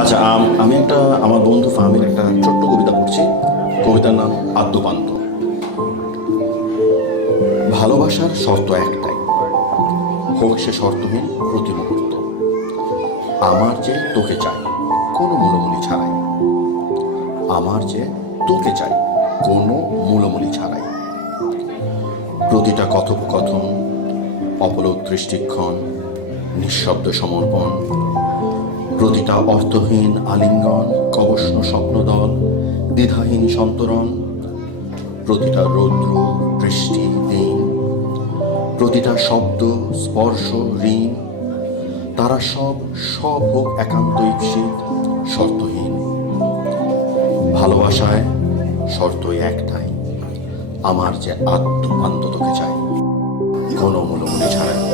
আচ্ছা, আমি আমার বন্ধু ফাহমির একটা ছোট্ট কবিতা পড়ছি। কবিতার নাম আদ্যপান্ত। ভালোবাসার শর্ত একটাই, হোক সে শর্তহীন প্রতি মুহূর্ত। আমার যে তোকে চাই কোনো মূলমূলি ছাড়াই। আমার যে তোকে চাই কোনো মূলমূলি ছাড়াই। প্রতিটা কথোপকথন, অপলক দৃষ্টিক্ষণ, নিঃশব্দ সমর্পণ, প্রতিটা অর্থহীন আলিঙ্গন, কবষ্ণ স্বপ্নদল, দ্বিধাহীন সন্তরণ, প্রতিটা রৌদ্র বৃষ্টি দিন, প্রতিটা শব্দ স্পর্শ ঋণ, তারা সব সব হোক একান্ত ঈপ্সিত শর্তহীন। ভালোবাসায় শর্তই একটাই, আমার যে আত্মপান্ত তোকে চাই কোনো মূলমূলি ছাড়াই।